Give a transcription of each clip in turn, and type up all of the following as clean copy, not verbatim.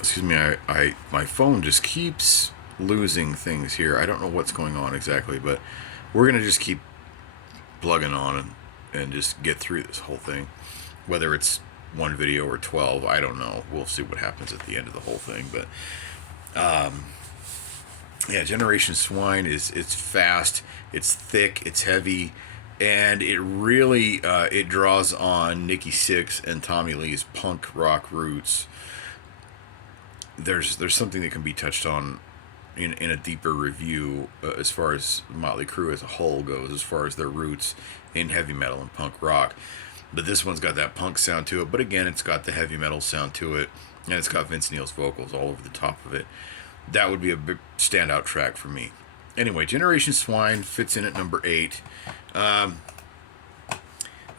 Excuse me, my phone just keeps losing things here. I don't know what's going on exactly, but we're gonna just keep plugging on and just get through this whole thing. Whether it's one video or 12, I don't know. We'll see what happens at the end of the whole thing. But yeah, Generation Swine is it's fast, it's thick, it's heavy, and it really it draws on Nikki Sixx and Tommy Lee's punk rock roots. There's something that can be touched on in a deeper review as far as Motley Crue as a whole goes, as far as their roots in heavy metal and punk rock. But this one's got that punk sound to it, but again, it's got the heavy metal sound to it, and it's got Vince Neil's vocals all over the top of it. That would be a big standout track for me. Anyway, Generation Swine fits in at number 8.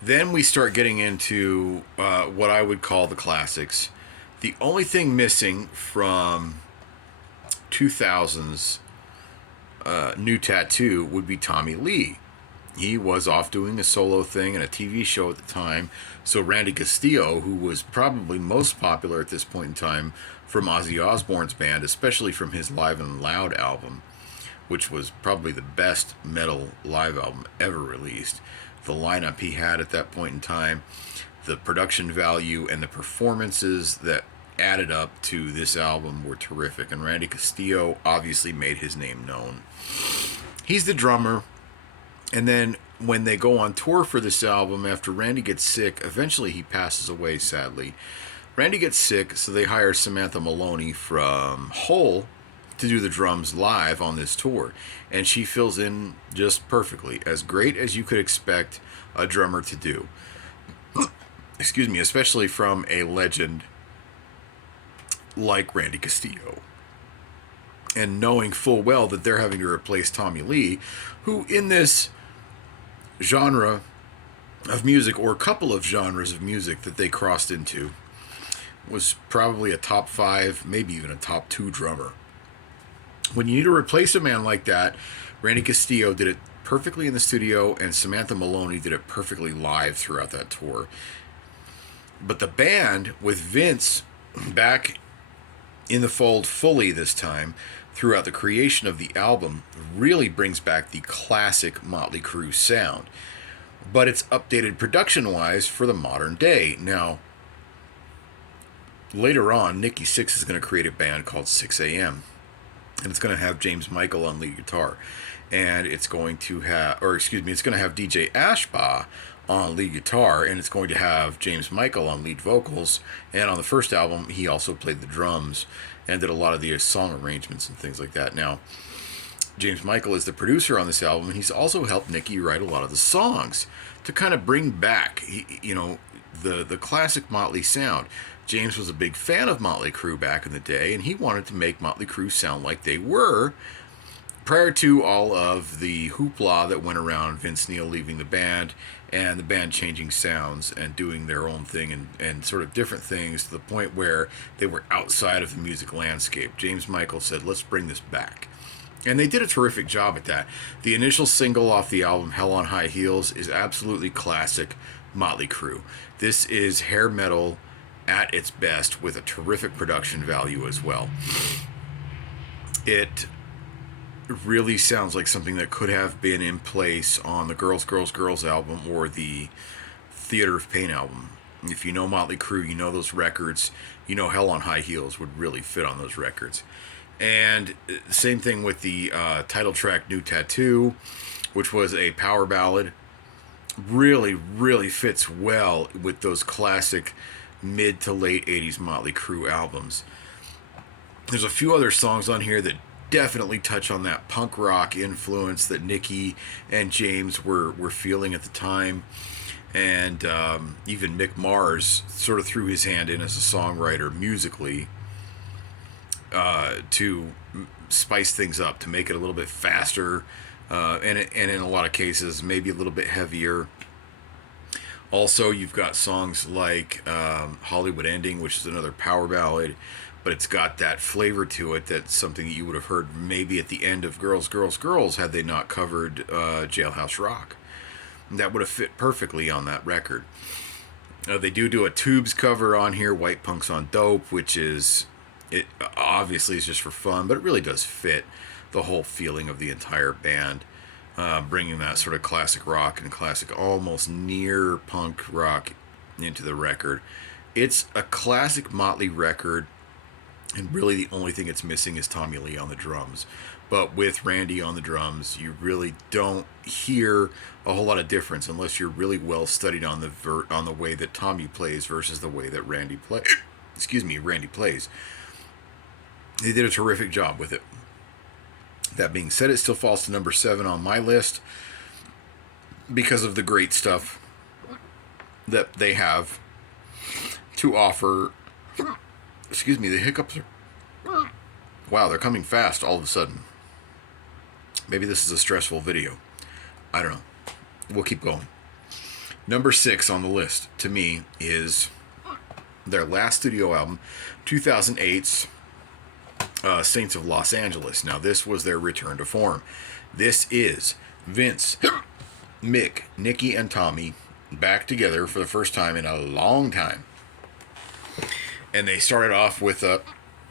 Then we start getting into what I would call the classics. The only thing missing from 2000's New Tattoo would be Tommy Lee. He was off doing a solo thing and a TV show at the time. So Randy Castillo, who was probably most popular at this point in time from Ozzy Osbourne's band, especially from his Live and Loud album, which was probably the best metal live album ever released. The lineup he had at that point in time, the production value, and the performances that added up to this album were terrific. And Randy Castillo obviously made his name known. He's the drummer. And then when they go on tour for this album, after Randy gets sick, eventually he passes away, sadly. Randy gets sick, so they hire Samantha Maloney from Hole to do the drums live on this tour. And she fills in just perfectly, as great as you could expect a drummer to do. Excuse me, especially from a legend like Randy Castillo. And knowing full well that they're having to replace Tommy Lee, who in this genre of music, or a couple of genres of music that they crossed into, was probably a top 5, maybe even a top 2 drummer. When you need to replace a man like that, Randy Castillo did it perfectly in the studio, and Samantha Maloney did it perfectly live throughout that tour. But the band, with Vince back in the fold fully this time, throughout the creation of the album, really brings back the classic Motley Crue sound. But it's updated production-wise for the modern day. Now, later on, Nikki Sixx is going to create a band called 6 a.m. And it's going to have James Michael on lead guitar. And it's going to have, it's going to have DJ Ashba on lead guitar, and it's going to have James Michael on lead vocals. And on the first album, he also played the drums and did a lot of the song arrangements and things like that. Now, James Michael is the producer on this album, and he's also helped Nikki write a lot of the songs to kind of bring back, the classic Motley sound. James was a big fan of Motley Crue back in the day, and he wanted to make Motley Crue sound like they were prior to all of the hoopla that went around Vince Neil leaving the band and the band changing sounds and doing their own thing and sort of different things to the point where they were outside of the music landscape. James Michael said, let's bring this back. And they did a terrific job at that. The initial single off the album, Hell on High Heels, is absolutely classic Motley Crue. This is hair metal at its best with a terrific production value as well. It really sounds like something that could have been in place on the Girls, Girls, Girls album or the Theater of Pain album. If you know Motley Crue, you know those records, you know Hell on High Heels would really fit on those records. And same thing with the title track New Tattoo, which was a power ballad. Really, really fits well with those classic mid to late 80s Motley Crue albums. There's a few other songs on here that definitely touch on that punk rock influence that Nikki and James were feeling at the time. And even Mick Mars sort of threw his hand in as a songwriter musically to spice things up, to make it a little bit faster, and in a lot of cases, maybe a little bit heavier. Also, you've got songs like Hollywood Ending, which is another power ballad, but it's got that flavor to it that's something that you would have heard maybe at the end of Girls, Girls, Girls had they not covered Jailhouse Rock. That would have fit perfectly on that record. They do a Tubes cover on here, White Punks on Dope, which is It obviously is just for fun, but it really does fit the whole feeling of the entire band, bringing that sort of classic rock and classic, almost near punk rock into the record. It's a classic Motley record, and really the only thing it's missing is Tommy Lee on the drums. But with Randy on the drums, you really don't hear a whole lot of difference unless you're really well studied on the way that Tommy plays versus the way that Randy Randy plays. They did a terrific job with it. That being said, it still falls to number 7 on my list because of the great stuff that they have to offer. The hiccups are... Wow, they're coming fast all of a sudden. Maybe this is a stressful video. I don't know. We'll keep going. Number 6 on the list, to me, is their last studio album, 2008's Saints of Los Angeles. Now, this was their return to form. This is Vince, Mick, Nicky, and Tommy back together for the first time in a long time. And they started off with a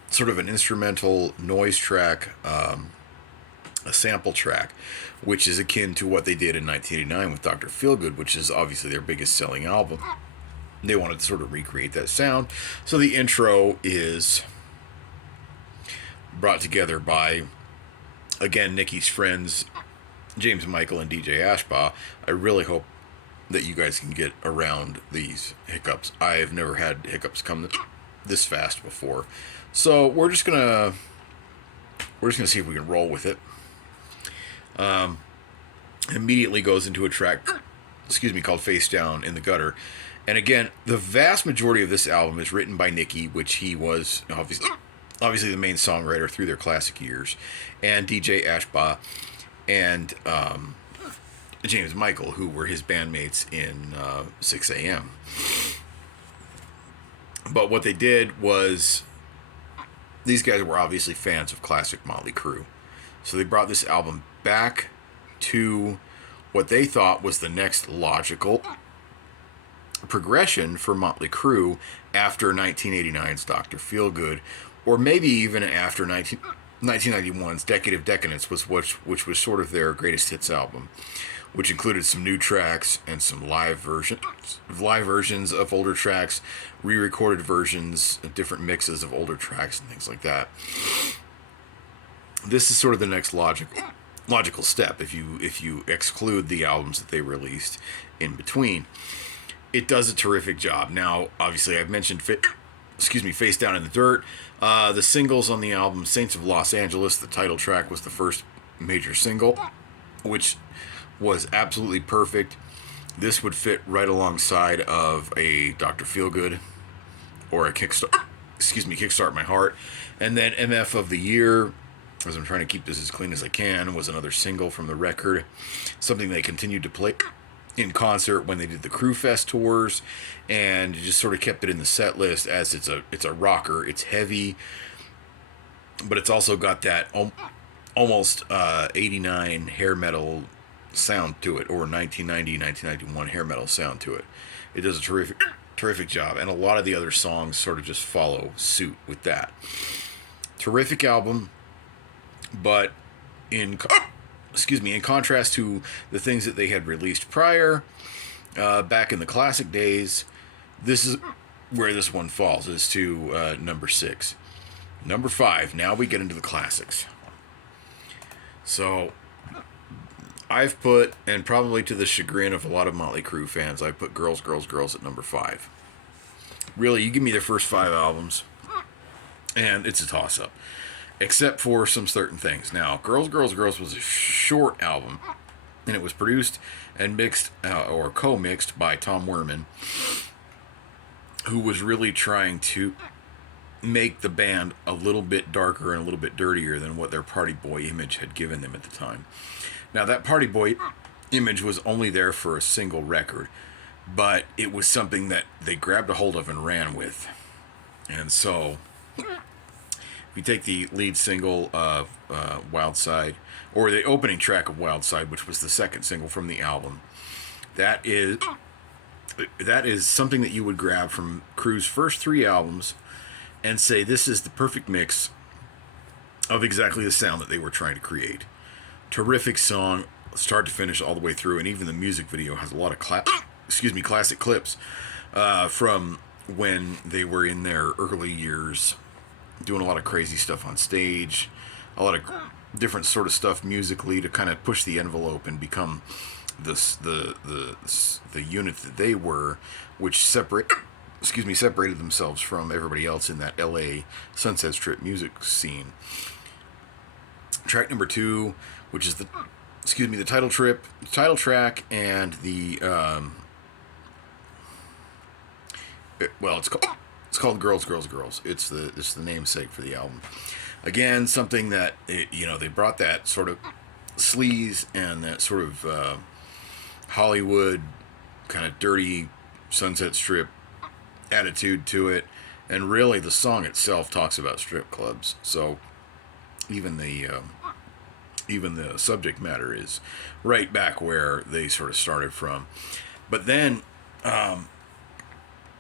sort of an instrumental noise track, a sample track, which is akin to what they did in 1989 with Dr. Feelgood, which is obviously their biggest selling album. They wanted to sort of recreate that sound. So the intro is brought together by, again, Nicky's friends, James Michael and DJ Ashbaugh. I really hope that you guys can get around these hiccups. I've never had hiccups come this fast before. So we're just gonna see if we can roll with it. Immediately goes into a track, called Face Down in the Gutter. And again, the vast majority of this album is written by Nicky, which he was obviously the main songwriter through their classic years, and DJ Ashbaugh and James Michael, who were his bandmates in 6 a.m. But what they did was, these guys were obviously fans of classic Motley Crue. So they brought this album back to what they thought was the next logical progression for Motley Crue after 1989's Dr. Feelgood, or maybe even after 1991's Decade of Decadence, which was sort of their greatest hits album, which included some new tracks and some live versions of older tracks, re-recorded versions, different mixes of older tracks and things like that. This is sort of the next logical step if you exclude the albums that they released in between. It does a terrific job. Now, obviously, I've mentioned Face Down in the Dirt. The singles on the album, Saints of Los Angeles, the title track, was the first major single, which was absolutely perfect. This would fit right alongside of a Dr. Feelgood or a Kickstart My Heart. And then MF of the Year, as I'm trying to keep this as clean as I can, was another single from the record, something they continued to play in concert when they did the Crue Fest tours, and just sort of kept it in the set list as it's a rocker. It's heavy, but it's also got that almost 89 hair metal sound to it, or 1990, 1991 hair metal sound to it. It does a terrific job, and a lot of the other songs sort of just follow suit with that. Terrific album, but in contrast to the things that they had released prior, back in the classic days, this is where this one falls, is to number 6. Number 5, now we get into the classics. So, I've put, and probably to the chagrin of a lot of Motley Crue fans, I put Girls, Girls, Girls at number 5. Really, you give me their first 5 albums, and it's a toss-up. Except for some certain things. Now, Girls, Girls, Girls was a short album, and it was produced and mixed, or co-mixed, by Tom Werman, who was really trying to make the band a little bit darker and a little bit dirtier than what their party boy image had given them at the time. Now, that party boy image was only there for a single record, but it was something that they grabbed a hold of and ran with. And so, if you take the lead single of Wild Side, or the opening track of Wild Side, which was the second single from the album, that is something that you would grab from Crue's first 3 albums and say this is the perfect mix of exactly the sound that they were trying to create. Terrific song, start to finish, all the way through, and even the music video has a lot of classic clips from when they were in their early years, doing a lot of crazy stuff on stage, a lot of different sort of stuff musically to kind of push the envelope and become the unit that they were, which separated themselves from everybody else in that LA Sunset Strip music scene. Track number 2, which is the title track, and it's called Girls, Girls, Girls. It's the namesake for the album. Again, something that they brought that sort of sleaze and that sort of Hollywood kind of dirty Sunset Strip attitude to it, and really the song itself talks about strip clubs. So even the subject matter is right back where they sort of started from. But then,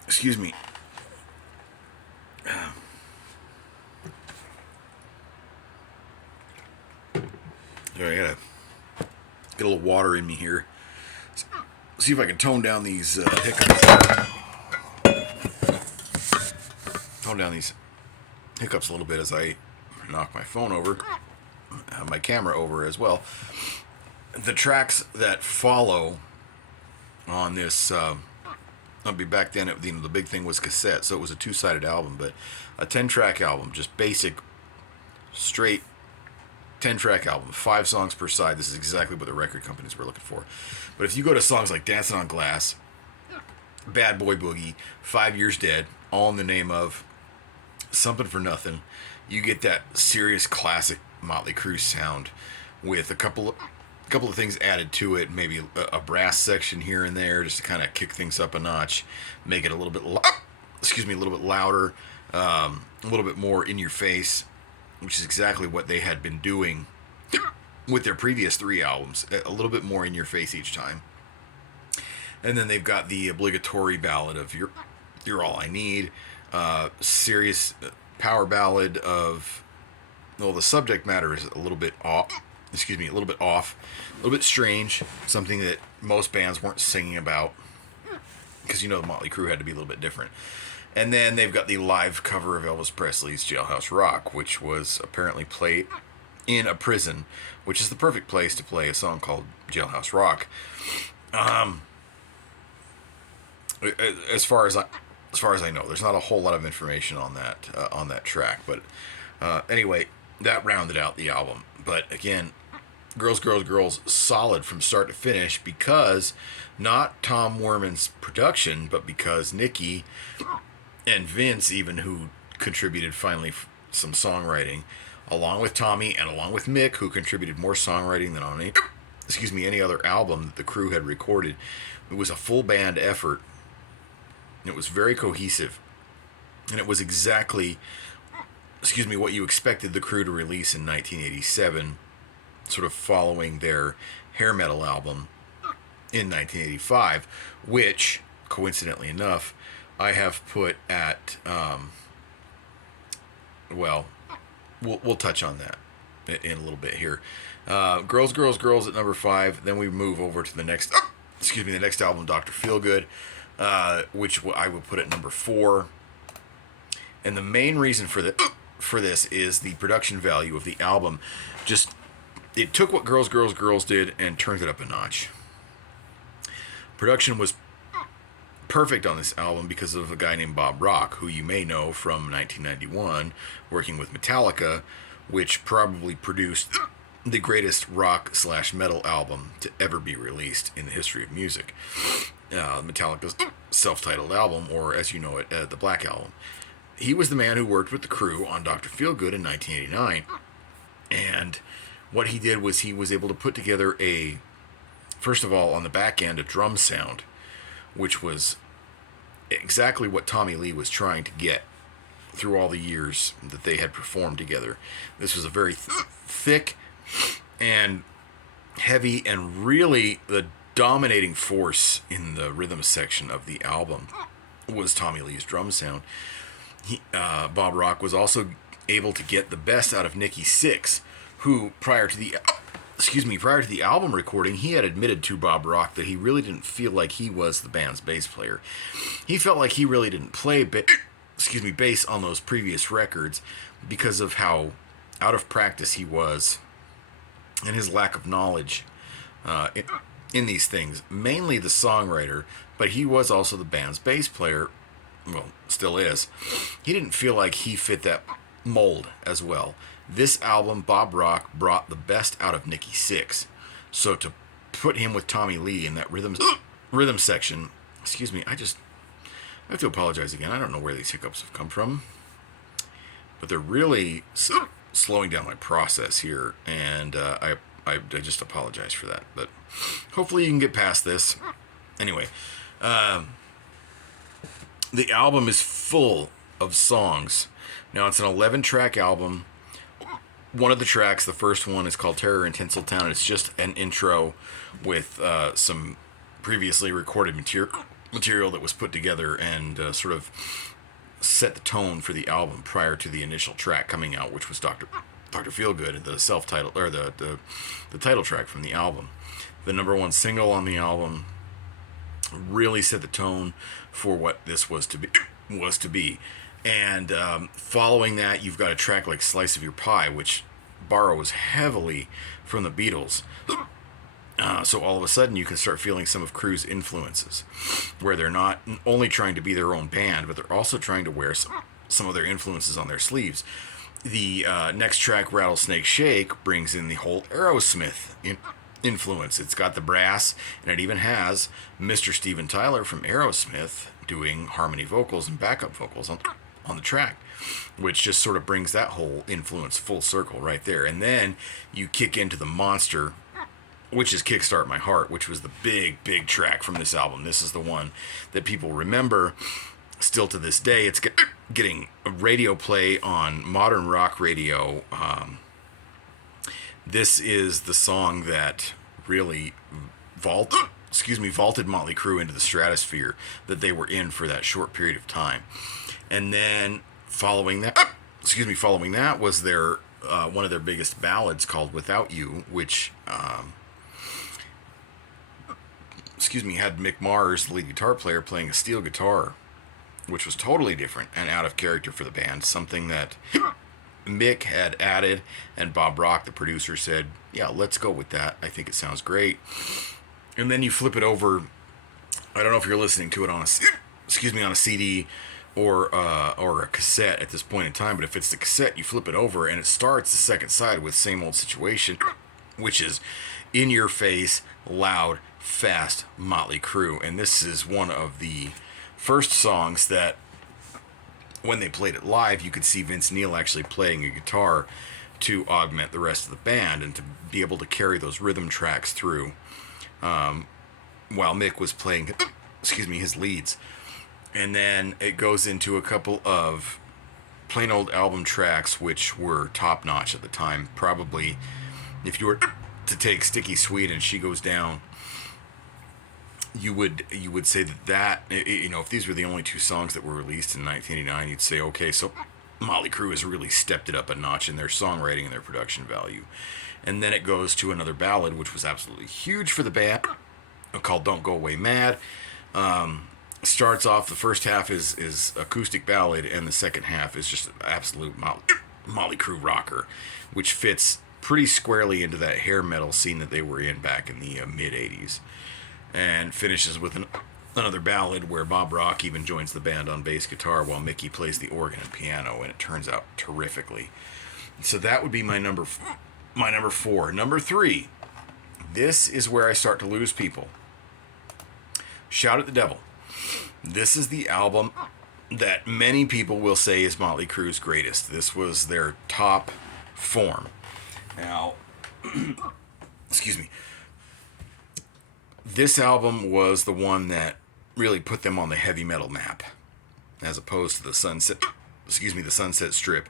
excuse me. I gotta get a little water in me here. See if I can tone down these hiccups. Tone down these hiccups a little bit as I knock my phone over, my camera over as well. The tracks that follow on this, back then, the big thing was cassette, so it was a 2-sided album, but a 10-track album, just basic, straight 10-track album, 5 songs per side. This is exactly what the record companies were looking for. But if you go to songs like Dancing on Glass, Bad Boy Boogie, 5 Years Dead, all in the name of Something for Nothing, you get that serious classic Motley Crue sound with a couple of things added to it, maybe a brass section here and there just to kind of kick things up a notch, make it a little bit louder, a little bit more in your face, which is exactly what they had been doing with their previous 3 albums, a little bit more in your face each time. And then they've got the obligatory ballad of You're All I Need, serious power ballad of, well, the subject matter is a little bit off, a little bit strange, something that most bands weren't singing about, because the Motley Crue had to be a little bit different. And then they've got the live cover of Elvis Presley's Jailhouse Rock, which was apparently played in a prison, which is the perfect place to play a song called Jailhouse Rock. As far as I know, there's not a whole lot of information on that track, but anyway, that rounded out the album. But again, Girls, Girls, Girls, solid from start to finish, because not Tom Werman's production, but because Nicky and Vince, even, who contributed finally some songwriting, along with Tommy and along with Mick, who contributed more songwriting than on any other album that the Crue had recorded. It was a full band effort. It was very cohesive, and it was exactly, what you expected the Crue to release in 1987, sort of following their hair metal album in 1985, which, coincidentally enough, I have put at, we'll touch on that in a little bit here. Girls, Girls, Girls at number 5. Then we move over to the next album, Dr. Feelgood, which I will put at number 4. And the main reason for this is the production value of the album. Just, it took what Girls, Girls, Girls did and turned it up a notch. Production was perfect on this album because of a guy named Bob Rock, who you may know from 1991, working with Metallica, which probably produced the greatest rock/metal album to ever be released in the history of music. Metallica's self-titled album, or as you know it, the Black Album. He was the man who worked with the Crue on Dr. Feelgood in 1989, and what he did was he was able to put together first of all, on the back end, a drum sound, which was exactly what Tommy Lee was trying to get through all the years that they had performed together. This was a very thick and heavy, and really the dominating force in the rhythm section of the album was Tommy Lee's drum sound. Bob Rock was also able to get the best out of Nikki Sixx, who prior to the album recording, he had admitted to Bob Rock that he really didn't feel like he was the band's bass player. He felt like he really didn't play bass on those previous records because of how out of practice he was and his lack of knowledge in these things. Mainly the songwriter, but he was also the band's bass player. Well, still is. He didn't feel like he fit that mold as well. This album, Bob Rock brought the best out of Nikki Sixx. So to put him with Tommy Lee in that rhythm section, excuse me, I have to apologize again. I don't know where these hiccups have come from, but they're really slowing down my process here, and I just apologize for that. But hopefully you can get past this. Anyway, the album is full of songs. Now, it's an 11-track album. One of the tracks, the first one, is called Terror in Tinseltown. It's just an intro with some previously recorded material that was put together and sort of set the tone for the album prior to the initial track coming out, which was Dr. Feelgood, the self-title, or the title track from the album. The number one single on the album really set the tone for what this was to be. And following that, you've got a track like Slice of Your Pie, which borrows heavily from the Beatles. So all of a sudden, you can start feeling some of Crue's influences, where they're not only trying to be their own band, but they're also trying to wear some of their influences on their sleeves. The next track, Rattlesnake Shake, brings in the whole Aerosmith influence. It's got the brass, and it even has Mr. Steven Tyler from Aerosmith doing harmony vocals and backup vocals on the track, which just sort of brings that whole influence full circle right there. And then you kick into the monster, which is Kickstart My Heart, which was the big track from this album. This is the one that people remember still to this day. It's getting a radio play on modern rock radio. This is the song that really vaulted Motley Crue into the stratosphere that they were in for that short period of time. And then following that was their one of their biggest ballads called Without You, which had Mick Mars, the lead guitar player, playing a steel guitar, which was totally different and out of character for the band, something that Mick had added, and Bob Rock, the producer, said, yeah, let's go with that. I think it sounds great. And then you flip it over. I don't know if you're listening to it on a CD or a cassette at this point in time, but if it's the cassette, you flip it over and it starts the second side with Same Old Situation, which is in your face, loud, fast Motley Crue. And this is one of the first songs that, when they played it live, you could see Vince Neil actually playing a guitar to augment the rest of the band and to be able to carry those rhythm tracks through while Mick was playing his leads. And then it goes into a couple of plain old album tracks which were top notch at the time. Probably, if you were to take Sticky Sweet and She Goes Down, you would say that if these were the only two songs that were released in 1989, you'd say, okay, so Motley Crue has really stepped it up a notch in their songwriting and their production value. And then it goes to another ballad, which was absolutely huge for the band, called Don't Go Away Mad. Starts off, the first half is acoustic ballad, and the second half is just an absolute Motley Crue rocker, which fits pretty squarely into that hair metal scene that they were in back in the mid-'80s. And finishes with another ballad where Bob Rock even joins the band on bass guitar while Mickey plays the organ and piano, and it turns out terrifically. So that would be my number 4. Number 3. This is where I start to lose people. Shout at the Devil. This is the album that many people will say is Motley Crue's greatest. This was their top form. Now, excuse me. This album was the one that really put them on the heavy metal map, as opposed to the Sunset Strip.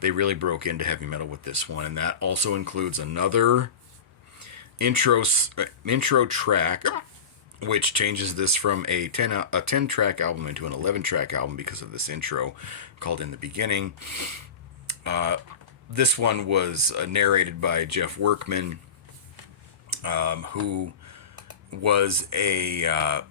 They really broke into heavy metal with this one, and that also includes another intro track which changes this from a 10 track album into an 11 track album because of this intro called In the Beginning. This one was narrated by Jeff Workman, who was an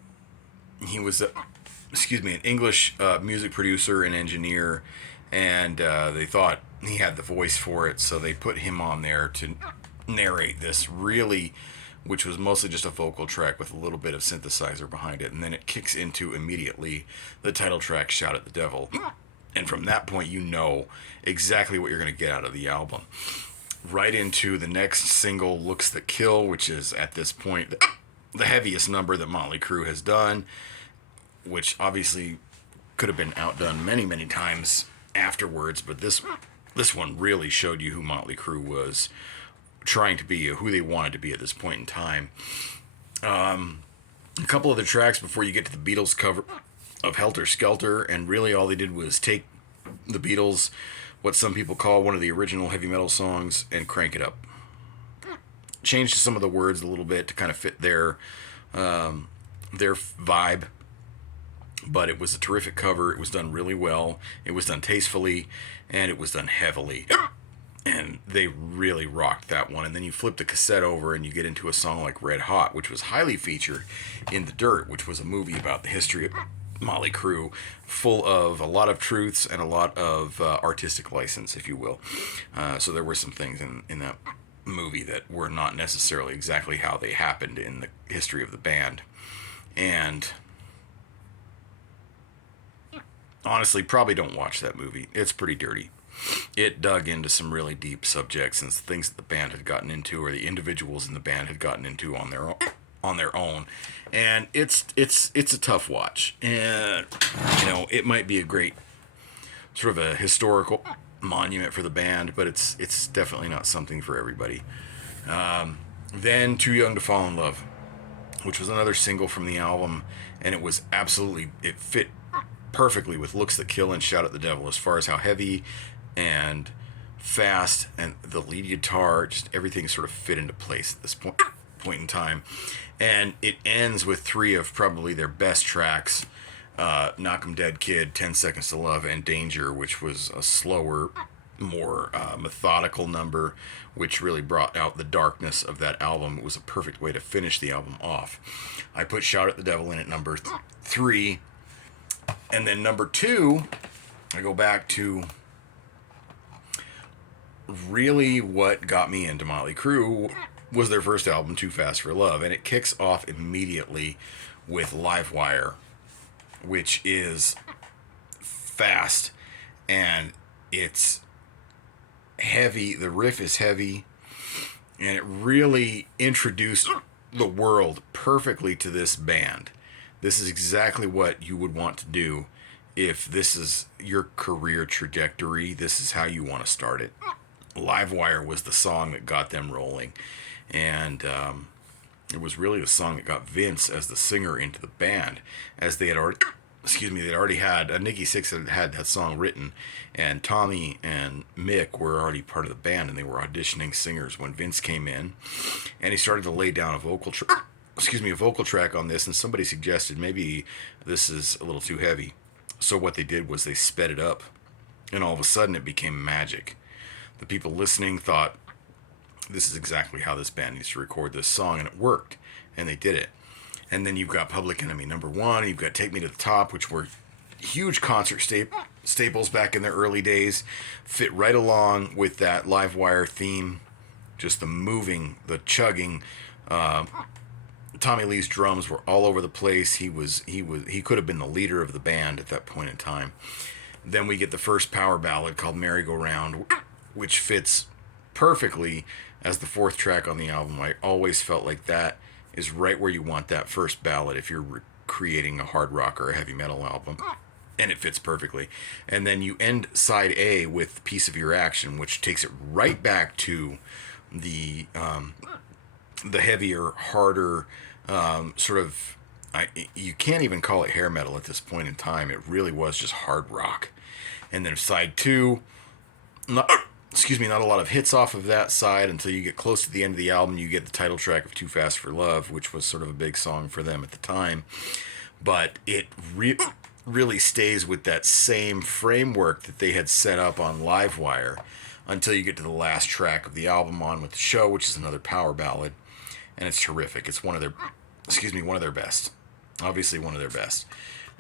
English music producer and engineer, and they thought he had the voice for it, so they put him on there to narrate this, really, which was mostly just a vocal track with a little bit of synthesizer behind it, and then it kicks into immediately the title track, Shout at the Devil. And from that point, you know exactly what you're going to get out of the album. Right into the next single, Looks That Kill, which is at this point the heaviest number that Motley Crue has done, which obviously could have been outdone many, many times afterwards, but this one really showed you who Motley Crue was trying to be, who they wanted to be at this point in time. A couple of the tracks before you get to the Beatles cover of Helter Skelter, and really all they did was take the Beatles, what some people call one of the original heavy metal songs, and crank it up. Changed some of the words a little bit to kind of fit their vibe, but it was a terrific cover. It was done really well. It was done tastefully, and it was done heavily. And they really rocked that one. And then you flip the cassette over and you get into a song like Red Hot, which was highly featured in The Dirt, which was a movie about the history of Motley Crue, full of a lot of truths and a lot of artistic license, if you will. So there were some things in that movie that were not necessarily exactly how they happened in the history of the band. And honestly, probably don't watch that movie. It's pretty dirty. It dug into some really deep subjects and things that the band had gotten into, or the individuals in the band had gotten into on their own, and it's a tough watch. And it might be a great sort of a historical monument for the band, but it's definitely not something for everybody. Then Too Young to Fall in Love, which was another single from the album, and it fit perfectly with Looks That Kill and Shout at the Devil, as far as how heavy and fast and the lead guitar, just everything sort of fit into place at this point in time. And it ends with three of probably their best tracks, Knock 'Em Dead Kid, 10 Seconds to Love, and Danger, which was a slower, more methodical number, which really brought out the darkness of that album. It was a perfect way to finish the album off. I put Shout at the Devil in at number 3. And then number 2, I go back to really what got me into Motley Crue was their first album, Too Fast for Love. And it kicks off immediately with Livewire, which is fast and it's heavy. The riff is heavy, and it really introduced the world perfectly to this band. This is exactly what you would want to do if this is your career trajectory. This is how you want to start it. Livewire was the song that got them rolling, and it was really the song that got Vince as the singer into the band, as they'd already had Nikki Sixx had that song written, and Tommy and Mick were already part of the band, and they were auditioning singers when Vince came in, and he started to lay down a vocal track on this, and somebody suggested maybe this is a little too heavy. So what they did was they sped it up, and all of a sudden it became magic. The people listening thought, this is exactly how this band needs to record this song, and it worked, and they did it. And then you've got Public Enemy #1, and you've got Take Me to the Top, which were huge concert staples back in their early days, fit right along with that Livewire theme, just the moving, the chugging. Tommy Lee's drums were all over the place. He could have been the leader of the band at that point in time. Then we get the first power ballad called Merry-Go-Round, which fits perfectly as the 4th track on the album. I always felt like that is right where you want that first ballad if you're creating a hard rock or a heavy metal album, and it fits perfectly. And then you end side A with Piece of Your Action, which takes it right back to the heavier, harder you can't even call it hair metal at this point in time. It really was just hard rock. And then side 2, not a lot of hits off of that side until you get close to the end of the album. You get the title track of Too Fast for Love, which was sort of a big song for them at the time. But it really stays with that same framework that they had set up on Livewire until you get to the last track of the album, On With The Show, which is another power ballad. And it's terrific. It's one of their best. Obviously one of their best.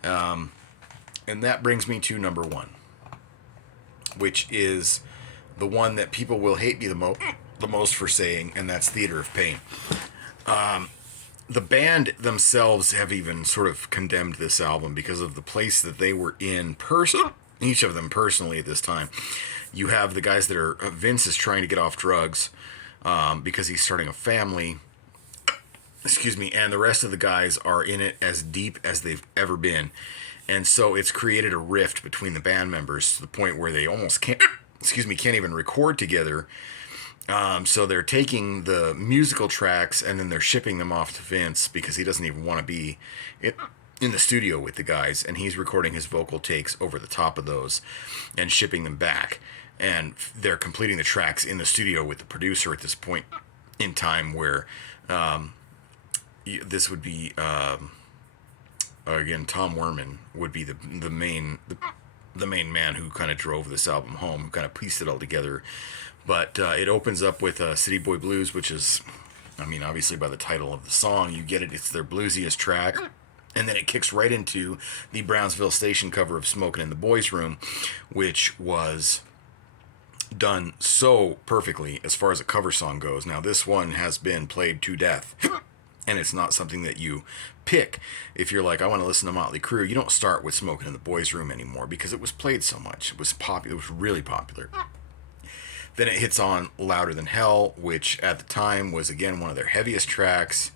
And that brings me to number one, which is the one that people will hate me the most for saying, and that's Theater of Pain. The band themselves have even sort of condemned this album because of the place that they were in each of them personally at this time. You have the guys that are, Vince is trying to get off drugs because he's starting a family. And the rest of the guys are in it as deep as they've ever been. And so it's created a rift between the band members to the point where they almost can't even record together. So they're taking the musical tracks and then they're shipping them off to Vince because he doesn't even want to be in the studio with the guys, and he's recording his vocal takes over the top of those and shipping them back. And they're completing the tracks in the studio with the producer at this point in time where this would be again, Tom Werman would be the main man who kind of drove this album home, who kind of pieced it all together. But it opens up with City Boy Blues, which is, obviously by the title of the song, you get it. It's their bluesiest track. And then it kicks right into the Brownsville Station cover of Smokin' in the Boys' Room, which was done so perfectly as far as a cover song goes. Now, this one has been played to death. And it's not something that you pick. If you're like, I want to listen to Motley Crue, you don't start with Smokin' in the Boys' Room anymore because it was played so much. It was popular. It was really popular. Then it hits on Louder Than Hell, which at the time was, again, one of their heaviest tracks.